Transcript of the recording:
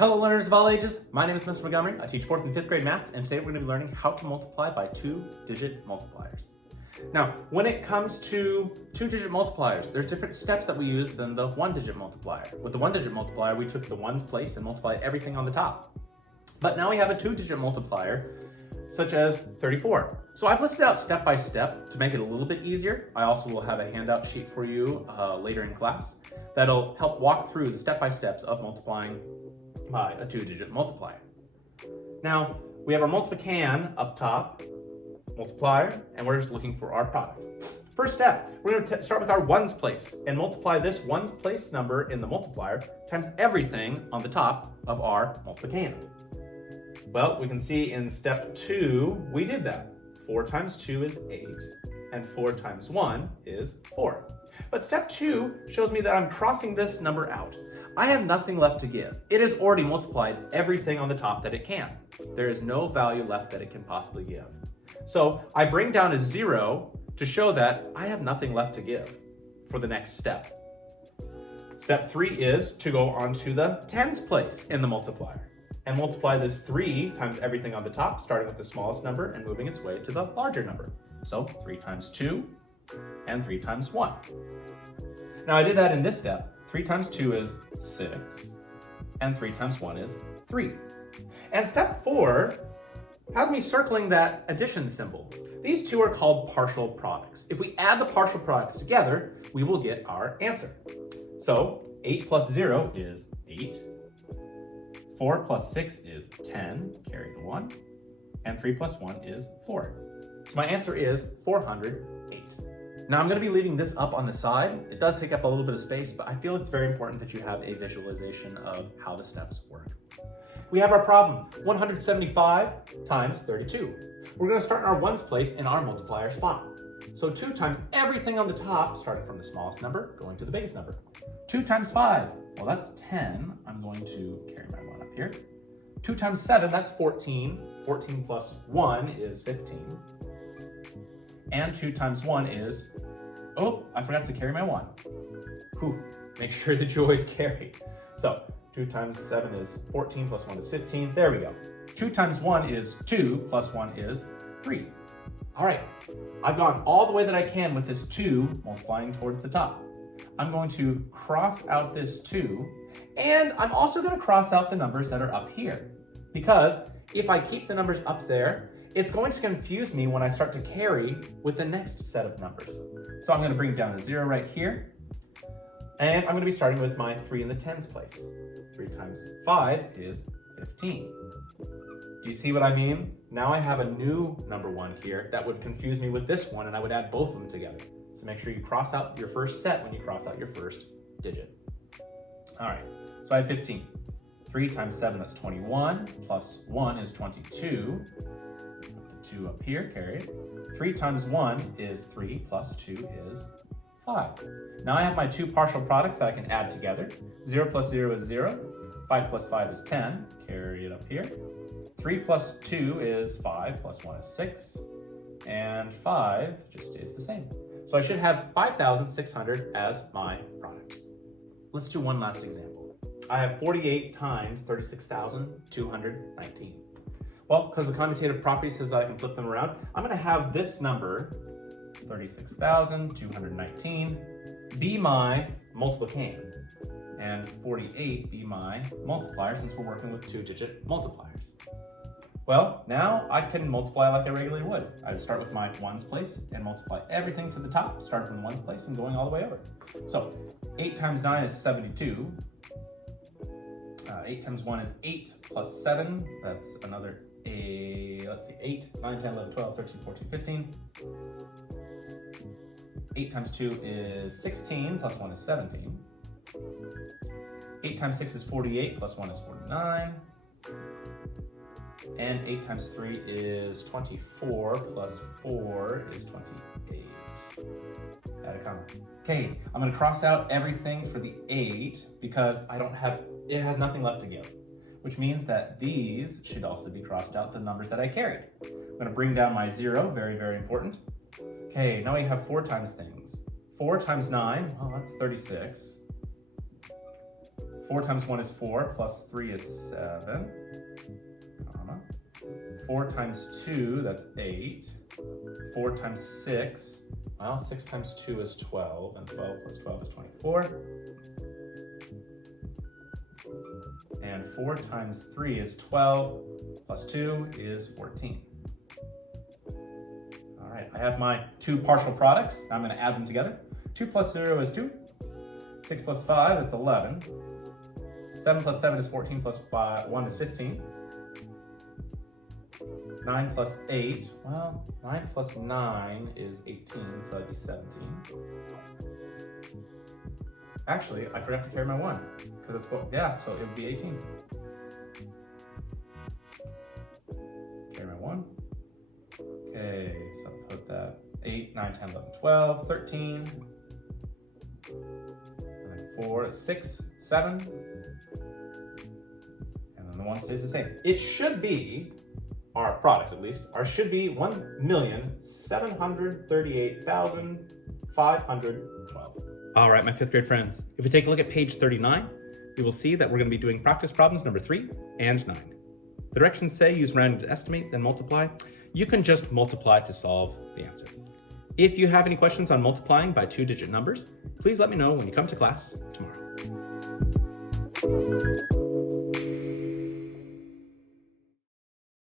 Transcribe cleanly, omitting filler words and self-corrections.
Hello learners of all ages, my name is Mr. Montgomery. I teach 4th and 5th grade math, and today we're going to be learning how to multiply by two-digit multipliers. Now, when it comes to two-digit multipliers, there's different steps that we use than the one-digit multiplier. With the one-digit multiplier, we took the ones place and multiplied everything on the top. But now we have a two-digit multiplier, such as 34. So I've listed out step by step to make it a little bit easier. I also will have a handout sheet for you later in class that'll help walk through the step-by-steps of multiplying by a two-digit multiplier. Now, we have our multiplican up top, multiplier, and we're just looking for our product. First step, we're going to start with our ones place and multiply this ones place number in the multiplier times everything on the top of our multiplican. Well, we can see in step 2, we did that. 4 times 2 is 8, and 4 times 1 is 4. But step 2 shows me that I'm crossing this number out. I have nothing left to give. It has already multiplied everything on the top that it can. There is no value left that it can possibly give. So I bring down a 0 to show that I have nothing left to give for the next step. Step 3 is to go on to the tens place in the multiplier and multiply this 3 times everything on the top, starting with the smallest number and moving its way to the larger number. So 3 times 2 and 3 times 1. Now I did that in this step. 3 times 2 is 6, and 3 times 1 is 3. And step 4 has me circling that addition symbol. These two are called partial products. If we add the partial products together, we will get our answer. So 8 plus 0 is 8, 4 plus 6 is 10, carry the 1, and 3 plus 1 is 4. So my answer is 408. Now I'm going to be leaving this up on the side. It does take up a little bit of space, but I feel it's very important that you have a visualization of how the steps work. We have our problem, 175 times 32. We're going to start in our ones place in our multiplier spot. So 2 times everything on the top, starting from the smallest number, going to the biggest number. 2 times 5, well that's 10. I'm going to carry my 1 up here. 2 times 7, that's 14. 14 plus 1 is 15. And 2 times 1 is, oh, I forgot to carry my 1. Whew, make sure that you always carry. So 2 times 7 is 14, plus 1 is 15. There we go. 2 times 1 is 2, plus 1 is 3. All right, I've gone all the way that I can with this 2 multiplying towards the top. I'm going to cross out this 2, and I'm also going to cross out the numbers that are up here. Because if I keep the numbers up there, it's going to confuse me when I start to carry with the next set of numbers. So I'm going to bring down a 0 right here. And I'm going to be starting with my 3 in the tens place. 3 times 5 is 15. Do you see what I mean? Now I have a new number 1 here that would confuse me with this one, and I would add both of them together. So make sure you cross out your first set when you cross out your first digit. All right, so I have 15. 3 times 7, that's 21, plus 1 is 22. 2 up here, carry it. 3 times 1 is 3, plus 2 is 5. Now I have my two partial products that I can add together. 0 plus 0 is 0. 5 plus 5 is 10. Carry it up here. 3 plus 2 is 5, plus 1 is 6. And 5 just stays the same. So I should have 5,600 as my product. Let's do one last example. I have 48 times 36,219. Well, because the commutative property says that I can flip them around, I'm going to have this number, 36,219, be my multiplican, and 48 be my multiplier since we're working with two-digit multipliers. Well, now I can multiply like I regularly would. I would start with my ones place and multiply everything to the top, starting from the ones place and going all the way over. So 8 times 9 is 72. 8 times 1 is 8 plus 7, that's another let's see, 8, 9, 10, 11, 12, 13, 14, 15. 8 times 2 is 16, plus 1 is 17. 8 times 6 is 48, plus 1 is 49. And 8 times 3 is 24, plus 4 is 28. Add a comma. Okay, I'm going to cross out everything for the 8 because it has nothing left to give, which means that these should also be crossed out, the numbers that I carried. I'm going to bring down my 0, very, very important. Okay, now we have 4 times things. 4 times 9, well, that's 36. 4 times 1 is 4, plus 3 is 7, comma. 4 times 2, that's 8. 4 times 6, well, 6 times 2 is 12, and 12 plus 12 is 24. And 4 times 3 is 12, plus 2 is 14. All right, I have my two partial products. I'm going to add them together. 2 plus 0 is 2. 6 plus 5, that's 11. 7 plus 7 is 14, plus 1 is 15. 9 plus 8, well, 9 plus 9 is 18, so that'd be 17. Actually, I forgot to carry my 1, because it's 4, yeah, so it would be 18. Carry my 1. Okay, so put that 8, 9, 10, 11, 12, 13. And then 4, 6, 7. And then the 1 stays the same. It should be, our product at least, should be 1,738,512. All right, my 5th grade friends, if we take a look at page 39, we will see that we're going to be doing practice problems number 3 and 9. The directions say use random to estimate, then multiply. You can just multiply to solve the answer. If you have any questions on multiplying by 2-digit numbers, please let me know when you come to class tomorrow.